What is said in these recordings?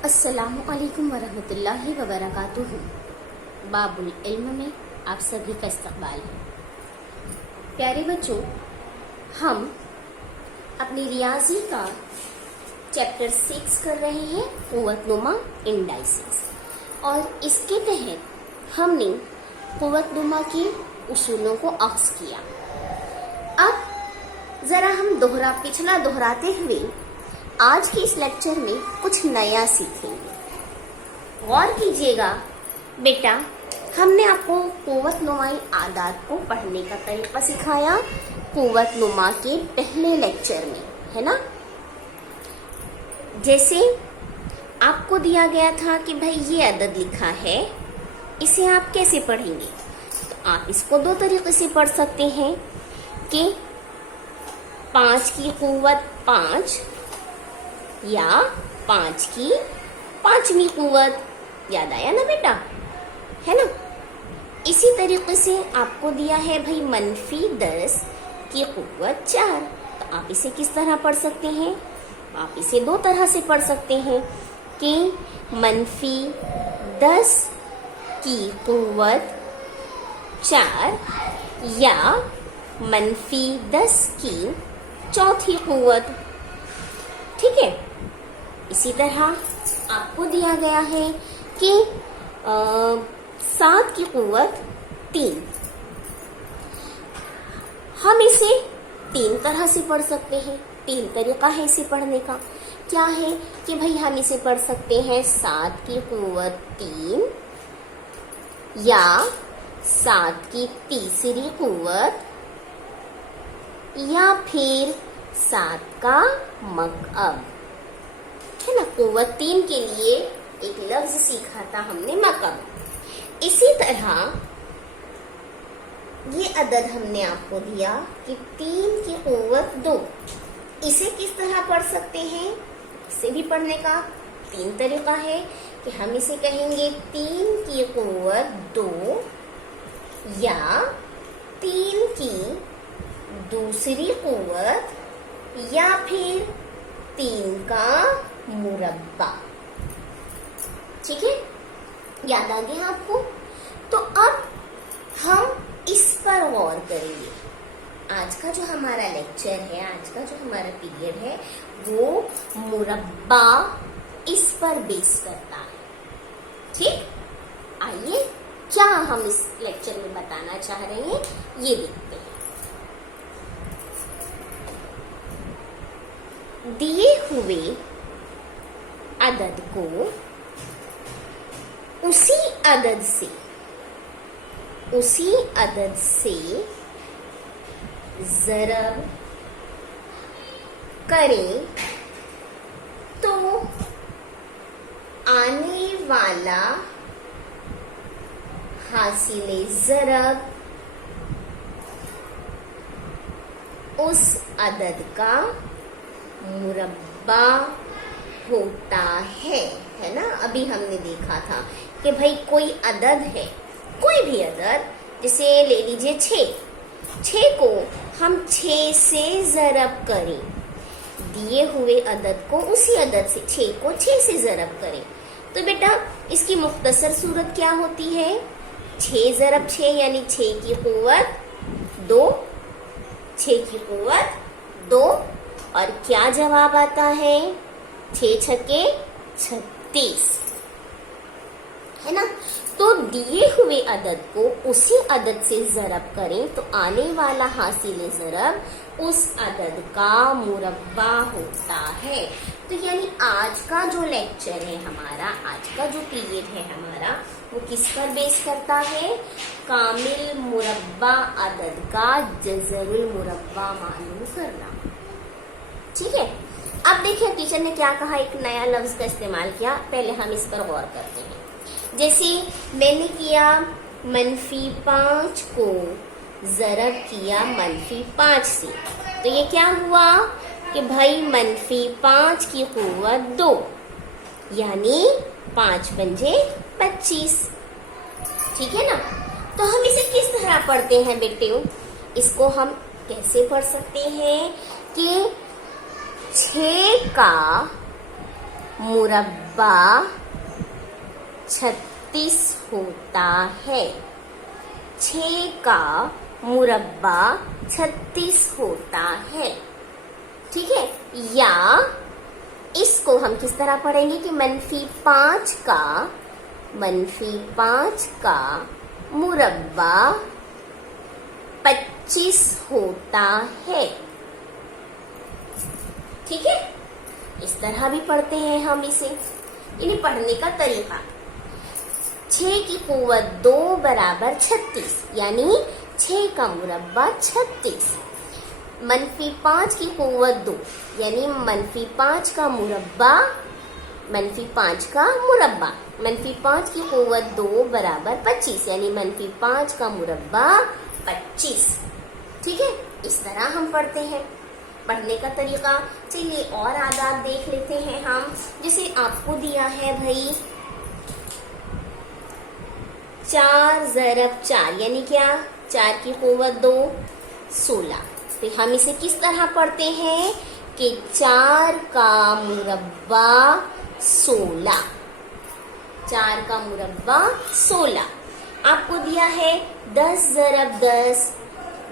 अस्सलामु अलैकुम वरहमतुल्लाहि वबरकातुहू। बाबुल इल्म में आप सभी का इस्तकबाल है। प्यारे बच्चों, हम अपनी रियाजी का चैप्टर 6 कर रहे हैं, कुव्वतनुमा इंडाइसेस, और इसके तहत हमने कुव्वतनुमा के उसूलों को अख्ज़ किया। अब ज़रा हम पिछला दोहराते हुए आज के इस लेक्चर में कुछ नया सीखेंगे। गौर कीजिएगा बेटा, हमने आपको कुव्वतनुमाई आदात को पढ़ने का तरीका सिखाया कुव्वतनुमा के पहले लेक्चर में, है ना। जैसे आपको दिया गया था कि भाई ये अदद लिखा है, इसे आप कैसे पढ़ेंगे, तो आप इसको दो तरीके से पढ़ सकते हैं कि 5 की कुव्वत 5 या 5 की 5वीं कुव्वत। याद आया ना बेटा, है ना। इसी तरीके से आपको दिया है भाई -10 की कुव्वत 4, तो आप इसे किस तरह पढ़ सकते हैं? आप इसे दो तरह से पढ़ सकते हैं कि -10 की कुव्वत 4 या -10 की चौथी कुव्वत। ठीक है। इसी तरह आपको दिया गया है कि 7 की कुव्वत 3। हम इसे 3 तरह से पढ़ सकते हैं। 3 तरीका है इसे पढ़ने का। क्या है कि भाई हम इसे पढ़ सकते हैं 7 की कुव्वत 3 या 7 की तीसरी कुव्वत, या फिर 7 का मकअब, है ना। कुव्वत 3 के लिए एक लफ्ज सीखा था हमने, मकअब। इसी तरह ये अदद हमने आपको दिया कि 3 की कुव्वत 2। इसे किस तरह पढ़ सकते हैं? इसे भी पढ़ने का 3 तरीका है कि हम इसे कहेंगे 3 की कुव्वत 2 या 3 की दूसरी कुव्वत, या फिर 3 का मुरब्बा। ठीक है, याद आ गया आपको? तो अब हम इस पर गौर करेंगे। आज का जो हमारा लेक्चर है, आज का जो हमारा पीरियड है, वो मुरब्बा इस पर बेस करता है। ठीक, आइए क्या हम इस लेक्चर में बताना चाह रहे हैं ये देखते हैं। दिए हुए अदद को उसी अदद से ज़रब करें तो आने वाला हासिले ज़रब उस अदद का मुरब्बा होता है ना। अभी हमने देखा था कि भाई कोई अदद है, कोई भी अदद, जैसे ले लीजिए 6 को हम 6 से ज़रब करें, दिए हुए अदद को उसी अदद से 6 को 6 से ज़रब करें, तो बेटा इसकी मुख्तसर सूरत क्या होती है? 6 ज़रब 6 यानी 6 की कुव्वत 2, 6 की कुव्वत 2, और क्या जवाब आता है? 6 छक्के 36, है ना। तो दिए हुए अदद को उसी अदद से ज़रब करें तो आने वाला हासिल ज़रब उस अदद का मुरब्बा होता है। तो यानी आज का जो लेक्चर है हमारा, आज का जो पीरियड है हमारा, वो किस पर बेस करता है? कामिल मुरब्बा अदद का जज़रुल मुरब्बा मालूम करना। ठीक है। अब देखिए टीचर ने क्या कहा, एक नया लफ्ज का इस्तेमाल किया। पहले हम इस पर गौर करते हैं। जैसे मैंने किया -5 को ज़रब किया -5 से, तो ये क्या हुआ कि भाई -5 की कुव्वत 2 यानी 5 पंजे 25। ठीक है ना। तो हम इसे किस तरह पढ़ते हैं बेटे? इसको हम कैसे पढ़ सकते हैं कि 6 का मुरब्बा 36 होता है। 6 का मुरब्बा 36 होता है। ठीक है, या इसको हम किस तरह पढ़ेंगे कि -5 का मुरब्बा 25 होता है। ठीक है, इस तरह भी पढ़ते हैं हम इसे। यानी पढ़ने का तरीका 6 की कुव्वत 2 बराबर 36, यानी 6 का मुरब्बा 36। -5 की कुव्वत 2 यानी -5 का मुरब्बा, -5 की कुव्वत 2 बराबर 25, यानी -5 का मुरब्बा 25। ठीक है, इस तरह हम पढ़ते हैं। पढ़ने का तरीका। चलिए और आदाब देख लेते हैं हम। जैसे आपको दिया है भाई 4 ज़रब 4 यानी क्या, 4 की कुव्वत 2 16। तो हम इसे किस तरह पढ़ते हैं कि 4 का मुरब्बा 16, 4 का मुरब्बा 16। आपको दिया है 10 ज़रब 10,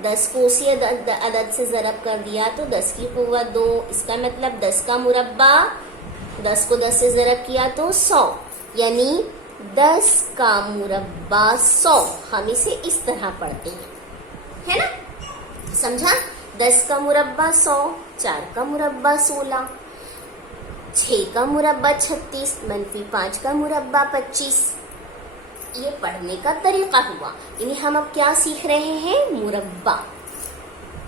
10 को उसी अदद से ज़रब कर दिया तो 10 की कुव्वत 2, इसका मतलब 10 का मुरब्बा, 10 को 10 से ज़रब किया तो 100, यानी 10 का मुरब्बा 100। हम इसे इस तरह पढ़ते हैं, है ना, समझा। 10 का मुरब्बा 100, 4 का मुरब्बा 16, 6 का मुरब्बा 36, -5 का मुरब्बा 25। ये पढ़ने का तरीका हुआ। यानी हम अब क्या सीख रहे हैं, मुरब्बा।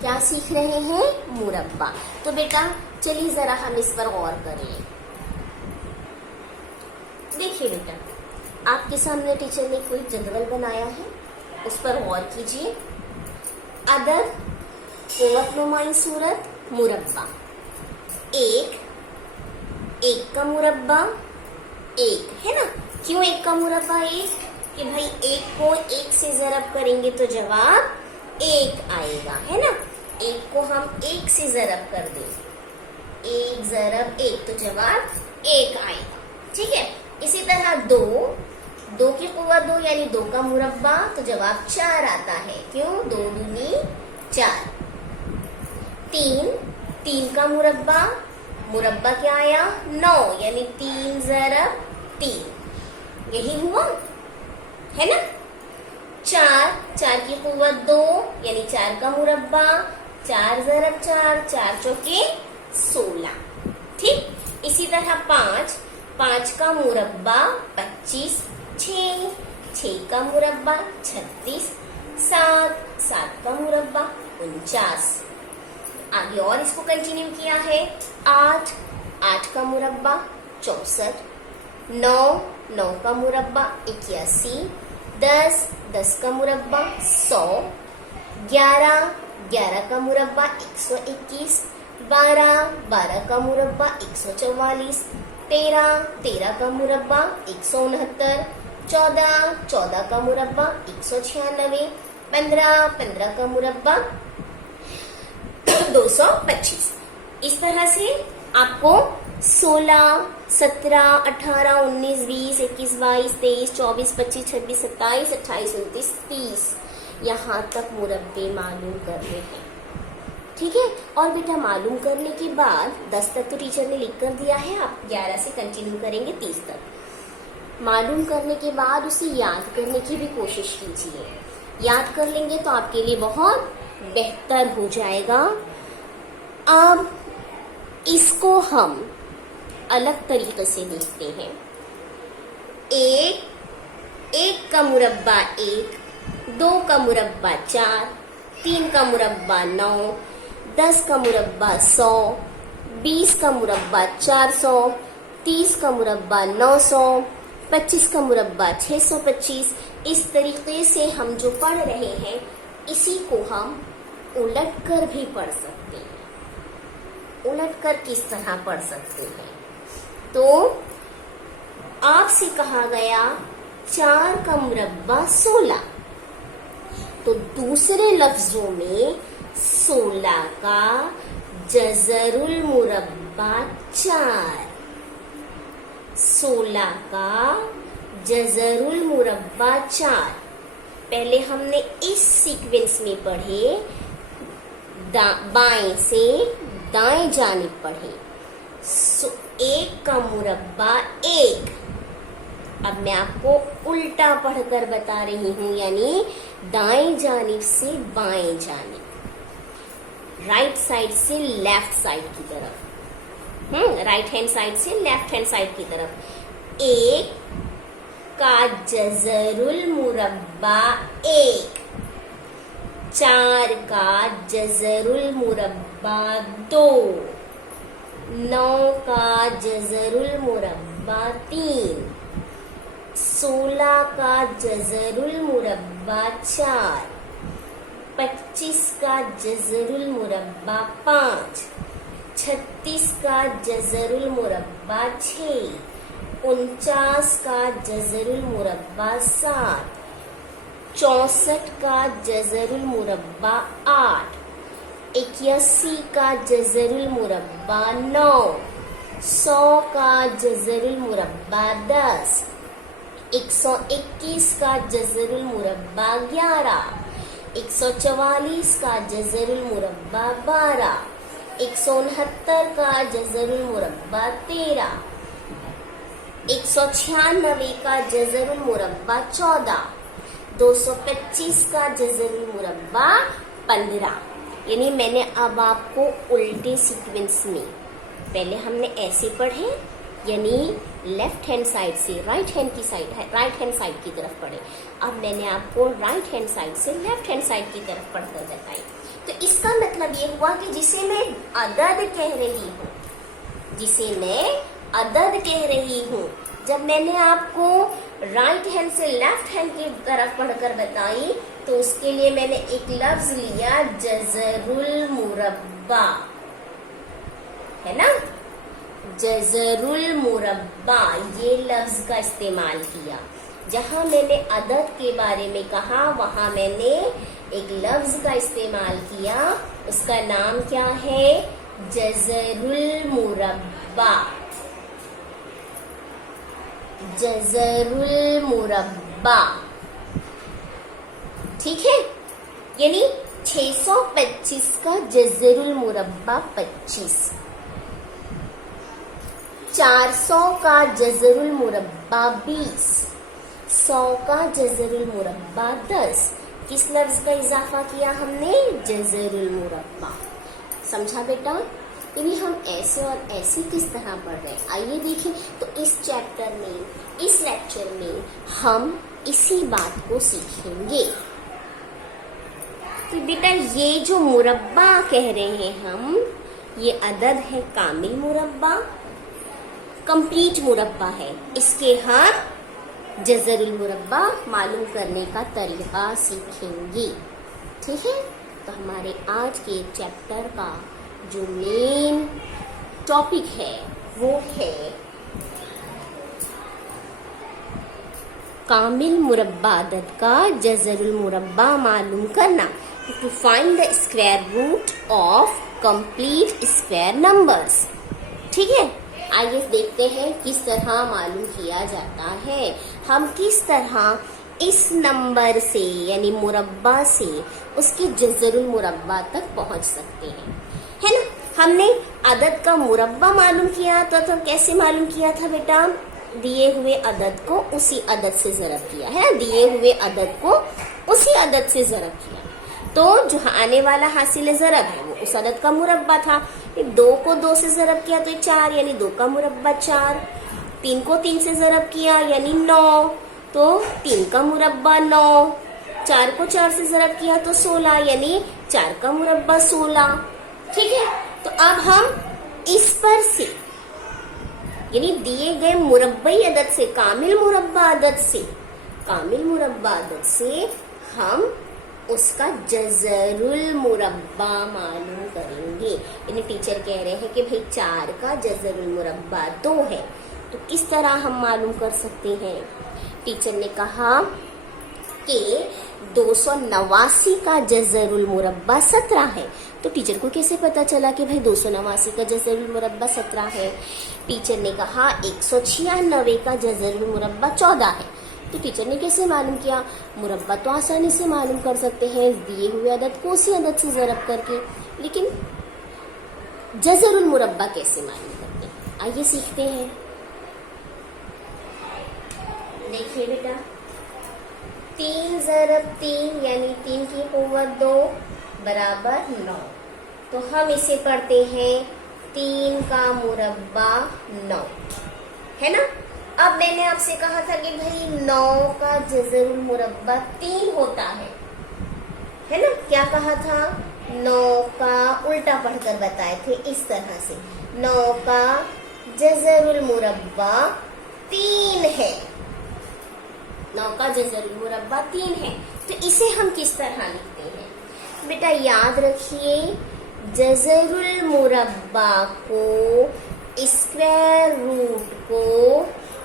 क्या सीख रहे हैं, मुरब्बा। तो बेटा चलिए जरा हम इस पर गौर करें। देखिए बेटा, आपके सामने टीचर ने कोई जदवल बनाया है, उस पर गौर कीजिए। अदद, कुव्वत नुमाई सूरत, मुरब्बा। 1 का मुरब्बा 1 है ना। क्यों 1 का मुरब्बा 1? कि भाई 1 को 1 से ज़रब करेंगे तो जवाब 1 आएगा, है ना। 1 को हम 1 से ज़रब कर दें, 1 ज़रब 1 तो जवाब 1 आएगा। ठीक है, इसी तरह 2 की कुव्वत 2 यानी 2 का मुरब्बा तो जवाब 4 आता है। क्यों, 2 दूनी 4। 3 का मुरब्बा क्या आया, 9, यानी 3 ज़रब 3, यही हुआ, है ना। 4 की कुव्वत 2 यानी 4 का मुरब्बा, 4 ज़रब 4, 4 चौके 16। ठीक, इसी तरह 5 का मुरब्बा 25, 6 का मुरब्बा 36, 7 का मुरब्बा 49। आगे और इसको कंटिन्यू किया है। 8 का मुरब्बा 64, 9 का मुरब्बा 81, 10 का मुरब्बा 100, 11 का मुरब्बा 121, 12 का मुरब्बा 144, 13 का मुरब्बा 169, 14 का मुरब्बा 196, 15 का मुरब्बा 225। इस तरह से आपको 16, 17, 18, 19, 20, 21, 22, 23, 24, 25, 26, 27, 28, 29, 30 यहाँ तक मुरब्बे मालूम करने हैं। ठीक है, और बेटा मालूम करने के बाद 10 तक तो टीचर ने लिख कर दिया है, आप 11 से कंटिन्यू करेंगे 30 तक। मालूम करने के बाद उसे याद करने की भी कोशिश कीजिए। याद कर लेंगे तो आपके लिए बहुत बेहतर हो जाएगा। अब इसको हम अलग तरीके से देखते हैं। 1 का मुरब्बा 1, 2 का मुरब्बा 4, 3 का मुरब्बा 9, 10 का मुरब्बा 100, 20 का मुरब्बा 400, 30 का मुरब्बा 900, 25 का मुरब्बा 625। इस तरीके से हम जो पढ़ रहे हैं इसी को हम उलट कर भी पढ़ सकते हैं। उलट कर किस तरह पढ़ सकते हैं? तो आपसे कहा गया 4 का मुरब्बा 16, तो दूसरे लफ्जों में 16 का जज़रुल मुरब्बा 4, 16 का जज़रुल मुरब्बा 4। पहले हमने इस सीक्वेंस में पढ़े, बाएं से दाएं जानिब पढ़े। 1 का मुरब्बा 1। अब मैं आपको उल्टा पढ़कर बता रही हूं, यानी दाएं जानिब से बाएं जानिब, राइट साइड से लेफ्ट साइड की तरफ, राइट हैंड साइड से लेफ्ट हैंड साइड की तरफ। 1 का जज़रुल मुरब्बा 1, 4 का जज़रुल मुरब्बा 2, 9 का जज़रुल मुरब्बा 3, 16 का जज़रुल मुरब्बा 4, 25 का जज़रुल मुरब्बा 5, 36 का जज़रुल मुरब्बा 6, 49 का जज़रुल मुरब्बा 7, 64 का जज़रुल मुरब्बा 8, 81 का जज़रुल मुरब्बा 9, 100 का जज़रुल मुरब्बा 10, 121 का जज़रुल मुरब्बा 11, 144 का जज़रुल मुरब्बा 12, 169 का जज़रुल मुरब्बा 13, 196 का जज़रुल मुरब्बा 14, 225 का जज़रुल मुरब्बा 15। यानी मैंने अब आपको उल्टे सीक्वेंस में, पहले हमने ऐसे पढ़े, यानी लेफ्ट हैंड साइड से राइट हैंड साइड की तरफ पढ़े। अब मैंने आपको राइट हैंड साइड से लेफ्ट हैंड साइड की तरफ पढ़कर बताई। तो इसका मतलब ये हुआ कि जिसे मैं अदद कह रही हूँ, जब मैंने आपको राइट हैंड से लेफ्ट हैंड की तरफ पढ़कर बताई, तो उसके लिए मैंने एक लफ्ज लिया, जज़रुल मुरब्बा, है ना, जज़रुल मुरब्बा, ये लफ्ज का इस्तेमाल किया। जहां मैंने अदद के बारे में कहा, वहां मैंने एक लफ्ज का इस्तेमाल किया, उसका नाम क्या है, जज़रुल मुरब्बा, जज़रुल मुरब्बा। ठीक है, यानी 625 का जज़रुल मुरब्बा 25, 400 का जज़रुल मुरब्बा 20, 100 का जज़रुल मुरब्बा 10। किस लफ्ज का इजाफा किया हमने, जज़रुल मुरब्बा। समझा बेटा? यानी हम ऐसे और ऐसे किस तरह पढ़ रहे हैं, आइए देखें। तो इस चैप्टर में, इस लेक्चर में हम इसी बात को सीखेंगे। तो बेटा ये जो मुरब्बा कह रहे हैं हम, ये अदद है कामिल मुरब्बा, कंप्लीट मुरब्बा है। इसके हम जज़रुल मुरब्बा मालूम करने का तरीका सीखेंगे। ठीक है, तो हमारे आज के चैप्टर का जो मेन टॉपिक है वो है कामिल मुरब्बा अदद का जज़रुल मुरब्बा मालूम करना, to find the square root of complete square numbers. ठीक है, आइए देखते हैं किस तरह मालूम किया जाता है। हम किस तरह इस नंबर से यानी मुरब्बा से उसके जज़रुल मुरब्बा तक पहुंच सकते हैं, है ना। हमने अदद का मुरब्बा मालूम किया था, तो कैसे मालूम किया था बेटा, दिए हुए अदद को उसी अदद से ज़रब किया है ना, दिए हुए अदद को उसी अदद से ज़रब किया, तो जो आने वाला हासिल ज़रब है वो उस अदद का मुरब्बा था। 2 को 2 से ज़रब किया तो 4, यानी 2 का मुरब्बा 4। 3 को 3 से ज़रब किया यानी 9, तो 3 का मुरब्बा 9। 4 को 4 से ज़रब किया तो 16, यानी 4 का मुरब्बा 16। ठीक है, तो अब हम इस पर से यानी दिए गए मुरब्बई अदद से, कामिल मुरब्बा अदद से हम उसका जज़रुल मुरब्बा मालूम करेंगे। यानी टीचर कह रहे हैं कि भाई 4 का जज़रुल मुरब्बा 2 है, तो किस तरह हम मालूम कर सकते हैं। टीचर ने कहा कि 289 का जज़रुल मुरब्बा 17 है। तो टीचर को कैसे पता चला कि भाई 289 का जज़रुल मुरब्बा 17 है? टीचर ने कहा 196 का जज़रुल मुरब्बा 14 है। तो टीचर ने कैसे मालूम किया? मुरब्बा तो आसानी से मालूम कर सकते हैं दिए हुए अदद को उसी अदद से ज़रब करके, लेकिन जज़रुल मुरब्बा कैसे मालूम करते हैं? आइए सीखते हैं। देखिए बेटा, 3 ज़रब 3 यानी 3 की क़ुव्वत 2 बराबर 9। तो हम इसे पढ़ते हैं 3 का मुरब्बा 9, है ना। अब मैंने आपसे कहा था कि भाई 9 का जज़रुल मुरब्बा 3 होता है ना। क्या कहा था? 9 का उल्टा पढ़कर बताए थे इस तरह से, 9 का जज़रुल मुरब्बा 3 है। 9 का जज़रुल मुरब्बा 3 है। तो इसे हम किस तरह लिखते हैं? बेटा याद रखिए, जज़रुल मुरब्बा को, स्क्वायर रूट को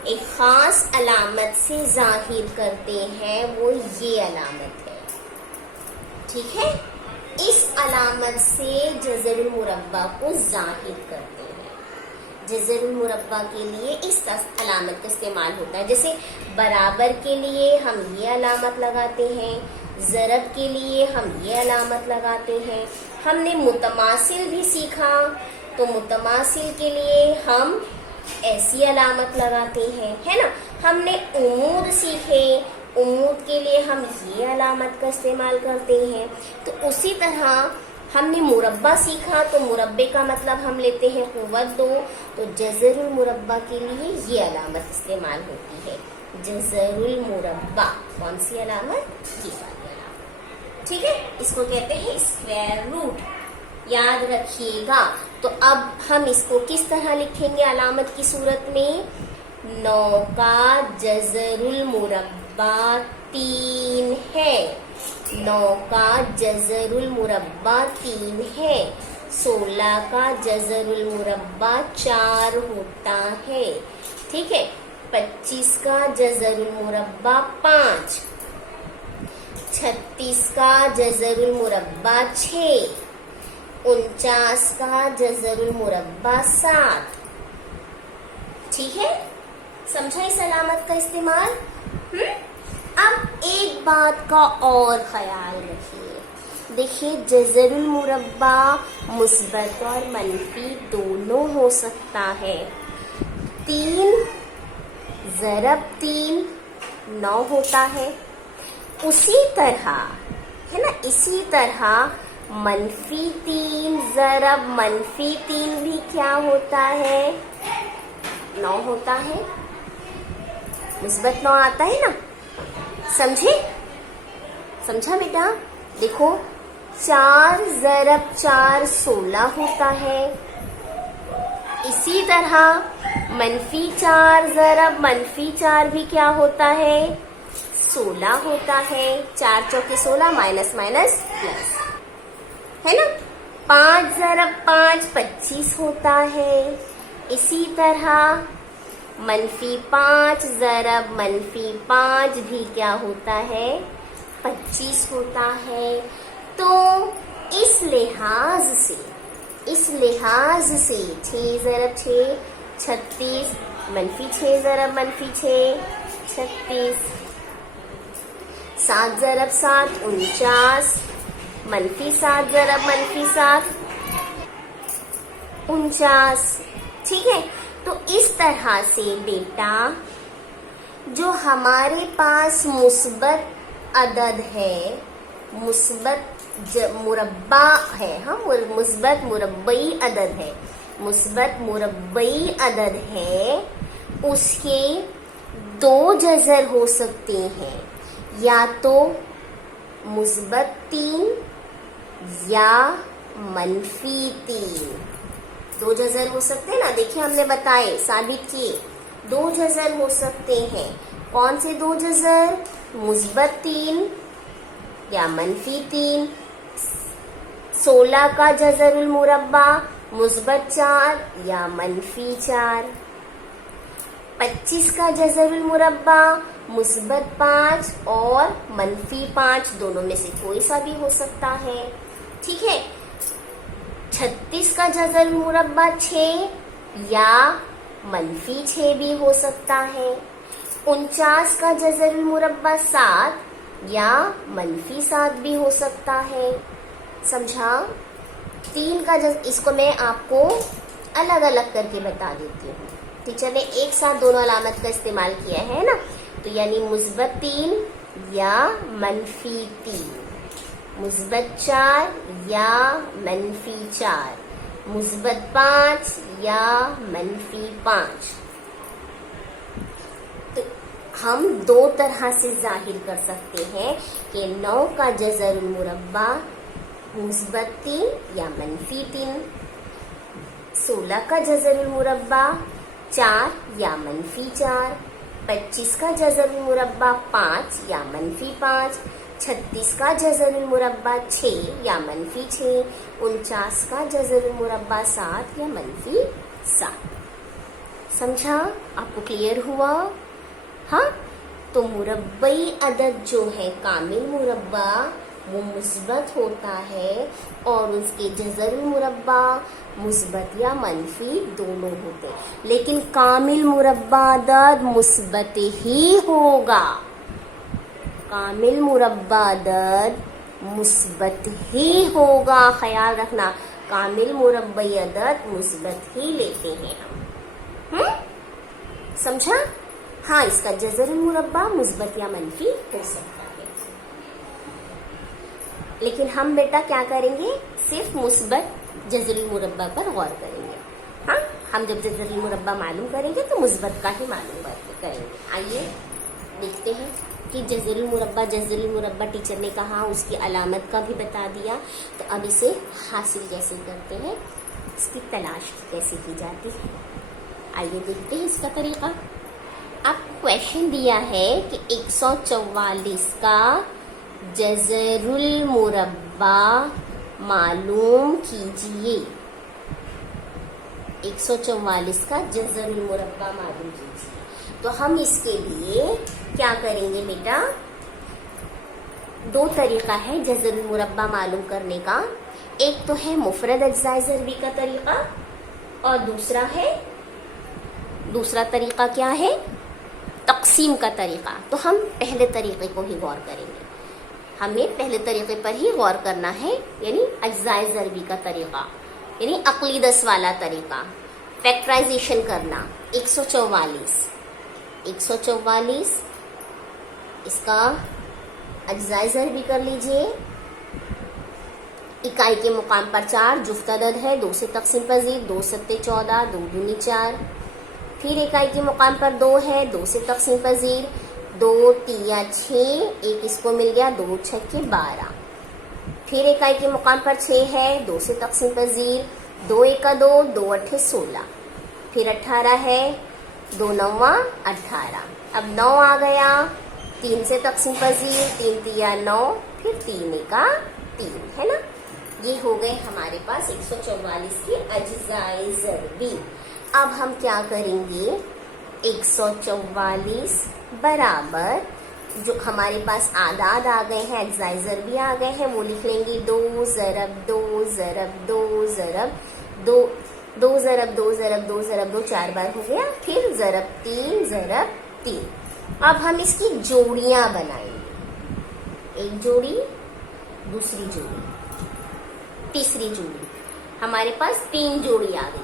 एक खास अलामत से जाहिर करते हैं, वो ये अलामत है, ठीक है। इस अलामत से जज़रुल मुरब्बा को जाहिर करते हैं। जज़रुल मुरब्बा के लिए इस अलामत का इस्तेमाल होता है। जैसे बराबर के लिए हम ये अलामत लगाते हैं, ज़रब के लिए हम ये अलामत लगाते हैं। हमने मुतमासिल भी सीखा, तो मुतमासिल के लिए हम ऐसी अलामत लगाते हैं, है ना। हमने उमूद सीखे, उमूद के लिए हम ये अलामत का इस्तेमाल करते हैं। तो उसी तरह हमने मुरब्बा सीखा, तो मुरब्बे का मतलब हम लेते हैं क़ुव्वत 2। तो जज़रुल मुरब्बा के लिए ये अलामत इस्तेमाल होती है, जज़रुल मुरब्बा। कौन सी अलामत? ये वाली अलामत, ठीक है। इसको कहते हैं स्क्वायर रूट, याद रखिएगा। तो अब हम इसको किस तरह लिखेंगे अलामत की सूरत में? 9 का जज़रुल मुरब्बा 3 है, 9 का जज़रुल मुरब्बा 3 है। 16 का जज़रुल मुरब्बा 4 होता है, ठीक है। 25 का जज़रुल मुरब्बा 5, 36 का जज़रुल मुरब्बा 6, 49 का जज़रुल मुरब्बा 7, ठीक है। समझा इस अलामत का इस्तेमाल? अब एक बात का और ख्याल रखिए, देखिए जज़रुल मुरब्बा मुस्बत और मनफी दोनों हो सकता है। 3 ज़रब 3 9 होता है। उसी तरह, है ना, इसी तरह मनफी 3 ज़रब मनफी 3 भी क्या होता है? 9 होता है। मुस्बत 9 आता है ना, समझे? समझा बेटा? देखो 4 ज़रब 4 16 होता है। इसी तरह मनफी 4 ज़रब मनफी 4 भी क्या होता है? 16 होता है। 4 चौके 16, माइनस माइनस प्लस, है ना। 5 ज़रब 5 25 होता है। इसी तरह मनफी 5 ज़रब मनफी 5 भी क्या होता है? 25 होता है। तो इस लिहाज से 6 ज़रब 6 36, मनफी 6 ज़रब मनफी 6 36, 7 ज़रब 7 49, मनफी 7 ज़रब मनफी 7 49, ठीक है। तो इस तरह से बेटा जो हमारे पास मुस्बत अदद है, मुस्बत मुरब्बा है, हाँ, मुस्बत मुरब्बई अदद है, मुस्बत मुरब्बई अदद है, उसके 2 जज़र हो सकते हैं, या तो मुस्बत 3 या मनफी 3। 2 जज़र हो सकते हैं ना, देखिए हमने बताए, साबित किए, 2 जज़र हो सकते हैं। कौन से 2 जज़र? मुस्बत 3 या मनफी 3। 16 का जज़रुल मुरब्बा मुस्बत 4 या मनफी 4। 25 का जज़रुल मुरब्बा मुस्बत 5 और मनफी 5 दोनों में से कोई सा भी हो सकता है। ठीक है, 36 का जज़र मुरब्बा 6 या मनफी 6 भी हो सकता है। 49 का जज़र मुरब्बा 7 या मनफी 7 भी हो सकता है। समझा? 3 का इसको मैं आपको अलग अलग करके बता देती हूँ। टीचर ने एक साथ दोनों अलामत का इस्तेमाल किया है ना, तो यानी मुस्बत 3 या मनफी 3, मुस्बत 4 या मनफी 4, मुस्बत 5 या मनफी 5। तो हम दो तरह से जाहिर कर सकते हैं कि 9 का जज़र मुरब्बा मुस्बत 3 या मनफी 3, 16 का जज़र मुरब्बा 4 या मनफी 4, 25 का जज़र मुरब्बा 5 या मनफी 5, 36 का जज़र मुरब्बा 6 या मनफी 6, 49 का जज़र मुरब्बा 7 या मनफी 7। समझा? आपको क्लियर हुआ? हाँ, तो मुरब्बई अदद जो है कामिल मुरब्बा वो मुस्बत होता है और उसके जज़र मुरब्बा मुस्बत या मनफी दोनों होते हैं, लेकिन कामिल मुरब्बा अदद मुस्बत ही होगा। कामिल मुरब्बा अदद मुस्बत ही होगा, ख्याल रखना, कामिल मुरब्बई अदद मुस्बत ही लेते हैं हम। समझा? हाँ, इसका जज़र मुरब्बा मुस्बत या मनफी हो सकता है, लेकिन हम बेटा क्या करेंगे, सिर्फ मुस्बत जज़र मुरब्बा पर गौर करेंगे। हाँ, हम जब जज़र मुरब्बा मालूम करेंगे तो मुस्बत का ही मालूम करेंगे। आइए देखते हैं कि जज़र मुरब्बा टीचर ने कहा, उसकी अलामत का भी बता दिया। तो अब इसे हासिल कैसे करते हैं, इसकी तलाश कैसे की जाती है, आइए देखते हैं इसका तरीका। आपको क्वेश्चन दिया है कि 144 का जज़रुल मुरब्बा मालूम कीजिए। 144 का जज़रुल मुरब्बा मालूम कीजिए। तो हम इसके लिए क्या करेंगे बेटा, दो तरीका है जज़रुल मुरब्बा मालूम करने का। एक तो है मुफरद अज्जाए ज़रबी का तरीका और दूसरा तरीका क्या है, तक़सीम का तरीका। तो हम पहले तरीके को ही गौर करेंगे, हमें पहले तरीके पर ही गौर करना है, यानी अज्जाए ज़रबी का तरीका, यानी अक्ली 10 वाला तरीका, फैक्टराइजेशन करना। 144 इसका अज्जाए ज़रबी कर लीजिए। इकाई के मुकाम पर 4 जुफ्त अदद है, 2 से तक़सीम पज़ीर, 2 सत्ते 14, 2 दूनी 4। फिर इकाई के मुकाम पर 2 है, 2 से तक़सीम पज़ीर, 2 तिया 6, एक इसको मिल गया, 2 छक्के 12। फिर इकाई के मुकाम पर 6 है, 2 से तक़सीम पज़ीर, 2 एका 2, 2 अट्ठे 16। फिर 18 है, 2 नौवा 18। अब 9 आ गया, 3 से तक़सीम पज़ीर, 3 तिया 9, फिर 3 एका 3, है ना। ये हो गए हमारे पास 144 के अज्जाए ज़रबी। अब हम क्या करेंगे, 144 बराबर जो हमारे पास आदाद आ गए हैं, अज्जाए ज़रबी आ गए हैं, वो लिख लेंगे 2 ज़रब 2 ज़रब 2 ज़रब 2, 2 ज़रब 2 ज़रब 2 ज़रब 2 4 बार हो गया। फिर ज़रब 3 ज़रब 3। अब हम इसकी जोड़ियां बनाएंगे, एक जोड़ी, दूसरी जोड़ी, तीसरी जोड़ी। हमारे पास 3 जोड़ी आ गई।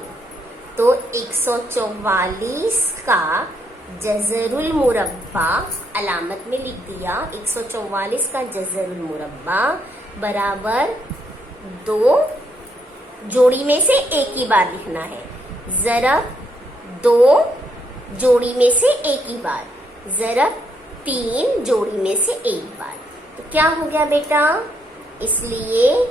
तो 144 का जज़रुल मुरब्बा अलामत में लिख दिया, 144 का जज़रुल मुरब्बा बराबर 2 जोड़ी में से एक ही बार लिखना है, ज़रब 2 जोड़ी में से एक ही बार, ज़रब 3 जोड़ी में से एक बार। तो क्या हो गया बेटा, इसलिए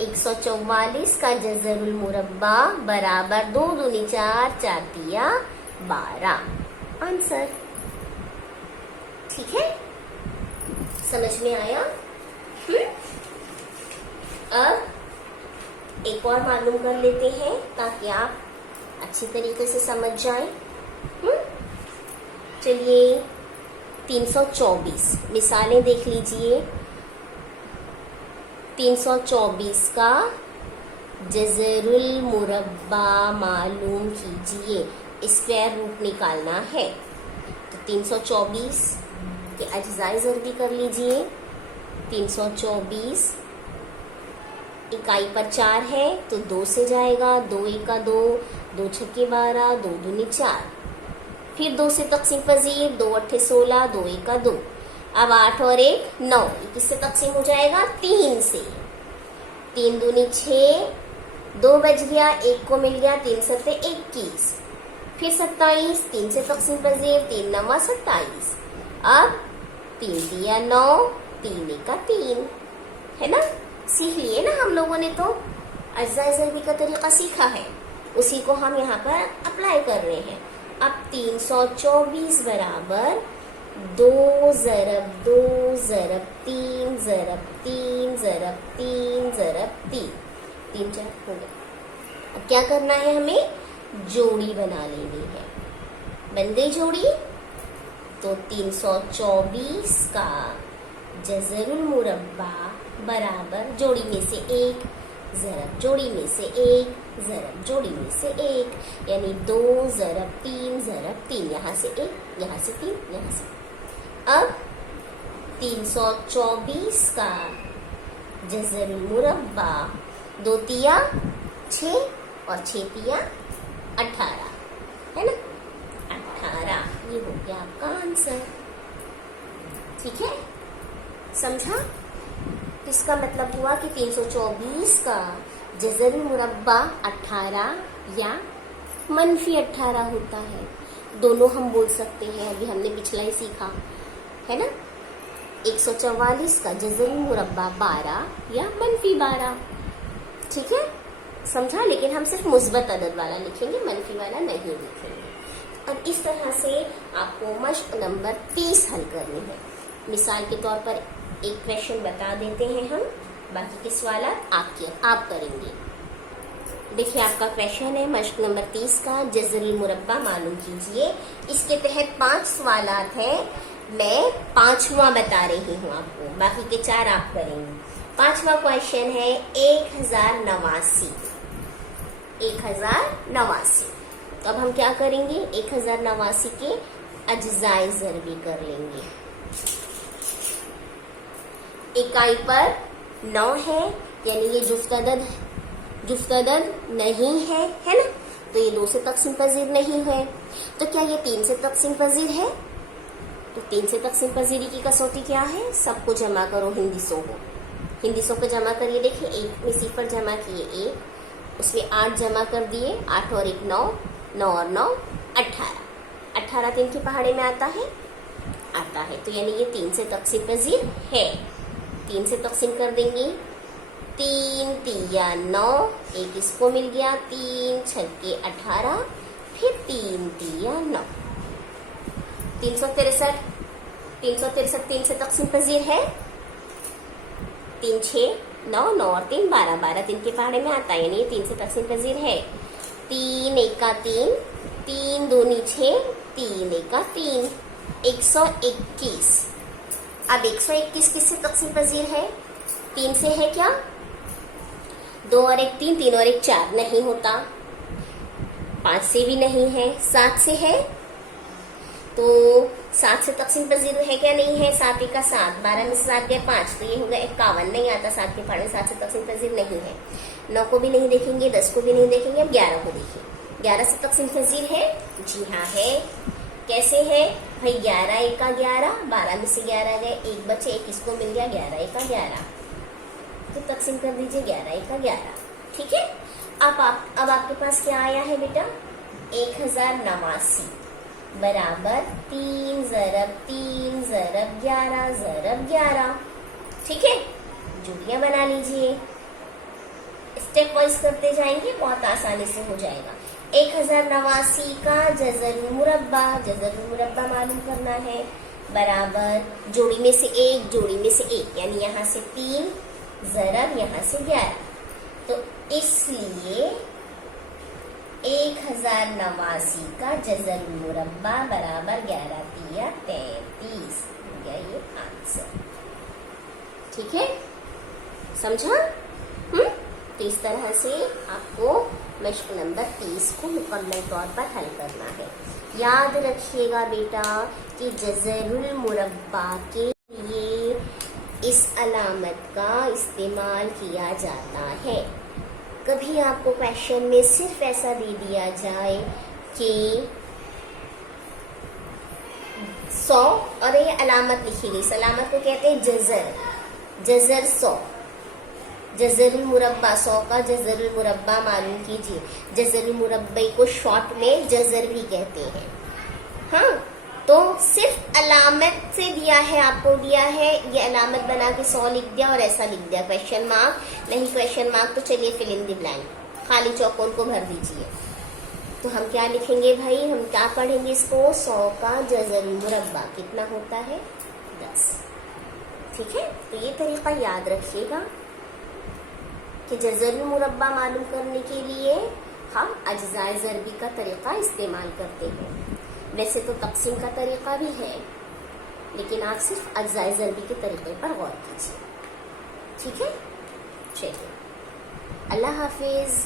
144 का जज़रुल मुरब्बा बराबर 2 दूनी 4, 4 तिया 12। आंसर ठीक है, समझ में आया। अब एक और मालूम कर लेते हैं ताकि आप अच्छी तरीके से समझ जाएं। चलिए 324 मिसालें देख लीजिए। 324 का जज़रुल मुरब्बा मालूम कीजिए, स्क्वायर रूट निकालना है। तो 324 के अज्जाए ज़रबी कर लीजिए। 324 इकाई पर 4 है तो 2 से जाएगा, 2 एका 2, 2 छक्के 12, 2 दूनी 4, फिर 2 से तकसीम पजीर, 2 अट्ठे 16, 2 एका 2, अब 8 और 1 9, किससे तकसीम हो जाएगा 3 से, 3 दूनी 6, 2 बच गया, 1 को मिल गया, 3 सत्ते 21, फिर 27, 3 से तकसीम पजीर, 3 नवा 27, अब 3 दिया 9, 3 एका 3, है ना। सीख लिए ना हम लोगों ने, तो अज्जाए ज़रबी का तरीका सीखा है, उसी को हम यहाँ पर अप्लाई कर रहे हैं। अब 324 बराबर 2 ज़रब 2 ज़रब 3 ज़रब 3 ज़रब 3 ज़रब 3, 3 4 हो गया। अब क्या करना है, हमें जोड़ी बना लेनी है। बन गई जोड़ी, तो 324 का जज़रुल मुरब्बा बराबर जोड़ी में से 1 ज़रब जोड़ी में से 1 ज़रब जोड़ी में से 1, यानी 2 ज़रब 3 ज़रब 3, यहाँ से 1, यहाँ से 3, यहाँ से। अब 324 का जज़रुल मुरब्बा 2 तिया 6 और 6 तिया 18, है ना, 18, ये हो गया आपका आंसर। ठीक है, समझा। इसका मतलब हुआ कि 324 का जज़रुल मुरब्बा 18 या मनफी 18 होता है, दोनों हम बोल सकते हैं। अभी हमने पिछला ही सीखा है ना। 144 का जज़रुल मुरब्बा 12 या मनफी 12, ठीक है, समझा। लेकिन हम सिर्फ मुस्बत अदद वाला लिखेंगे, मनफी वाला नहीं लिखेंगे। अब इस तरह से आपको मश्क नंबर 30 हल करनी है। मिसाल के तौर पर एक क्वेश्चन बता देते हैं हम, बाकी के सवाल आप करेंगे। देखिए, आपका क्वेश्चन है मश्क नंबर 30 का जज़रुल मुरब्बा मालूम कीजिए। इसके तहत 5 सवालात हैं, मैं 5वां बता रही हूँ आपको, बाकी के 4 आप करेंगे। 5वां क्वेश्चन है 1089। 1089, तो अब हम क्या करेंगे, 1089 के अज्जाए ज़रबी कर लेंगे। इकाई पर 9 है, यानी ये जुफ्त अदद नहीं है ना, तो ये 2 से तकसीम पजीर नहीं है। तो क्या ये 3 से तकसीम पजीर है? तो 3 से तकसीम पजीरी की कसौटी क्या है, सबको जमा करो, हिंदिसों को जमा करिए। देखिए, 1 में सिफर जमा किए 1, उसमें 8 जमा कर दिए, 8 और 1 9, 9 और 9 18, 18 3 के पहाड़े में आता है, तो यानी ये 3 से तकसीम पजीर है। 3 से तकसीम कर देंगे, 3 तिया 9, 1 इसको मिल गया, 3 छक्के 18, फिर 3 तिया 9, 363 3 से तकसीम पजीर है। 3 6 9, 9 और 3 12, 12 3 के पहाड़े में आता है, यानी ये 3 से तकसीम पजीर है। 3 एका 3, 3 दूनी 6, 3 एका 3, 121। अब 121 किससे तकसीम पजीर है? 3 से है क्या? 2 और 1 3, 3 और 1 4, नहीं होता। 5 से भी नहीं है। 7 से है, तो 7 से तकसीम पजीर है क्या? नहीं है। 7 1 7, 12 में से 7 गया 5, तो ये होगा 51, नहीं आता 7 के पहाड़े, 7 से तकसीम पजीर नहीं है। 9 को भी नहीं देखेंगे, 10 को भी नहीं देखेंगे, अब 11 को देखिए। 11 से तकसीम पजीर है? जी हाँ है। कैसे है भाई? 11 1 11, 12 में से 11 गए, 1 बचे, 1 इसको मिल गया, 11 1 11, तो तकसीम कर दीजिए 11 1 11, ठीक है। अब आपके पास क्या आया है बेटा? 1089 बराबर 3 ज़रब 3 ज़रब 11 ज़रब 11, ठीक है। जोड़ियां बना लीजिए, स्टेप वाइज करते जाएंगे, बहुत आसानी से हो जाएगा। 1089 का जज़रुल मुरब्बा मालूम करना है, बराबर जोड़ी में से 1 जोड़ी में से 1, यानी यहाँ से 3 ज़रब यहाँ से 11, तो इसलिए 1089 का जज़रुल मुरब्बा बराबर 11 3 गया 33, हो गया ये आंसर। ठीक है, समझा? तो इस तरह से आपको मश्क नंबर 30 को मुकम्मल तौर पर हल करना है। याद रखिएगा बेटा कि जज़रुल मुरब्बा के लिए इस अलामत का इस्तेमाल किया जाता है। कभी आपको क्वेश्चन में सिर्फ ऐसा दे दिया जाए कि 100 और ये अलामत लिखी गई, इस अलामत को कहते हैं जज़र, जज़र 100, जज़रुल मुरब्बा 100 का जज़रुल मुरब्बा मालूम कीजिए। जज़रुल मुरब्बे को शॉर्ट में जज़र भी कहते हैं। हाँ, तो सिर्फ अलामत से दिया है, आपको दिया है ये अलामत बना के 100 लिख दिया और ऐसा लिख दिया, क्वेश्चन मार्क नहीं, क्वेश्चन मार्क तो चलिए फिल इन द ब्लैंक, खाली चौकों को भर दीजिए। तो हम क्या लिखेंगे भाई, हम क्या पढ़ेंगे इसको, 100 का जज़रुल मुरब्बा कितना होता है, 10। ठीक है, तो ये तरीका याद रखिएगा कि जज़रुल मुरब्बा मालूम करने के लिए हम अज्जाए ज़रबी का तरीका इस्तेमाल करते हैं। वैसे तो तक़सीम का तरीका भी है, लेकिन आप सिर्फ अज्जाए ज़रबी के तरीके पर गौर कीजिए। ठीक है, चलिए, अल्लाह हाफिज़।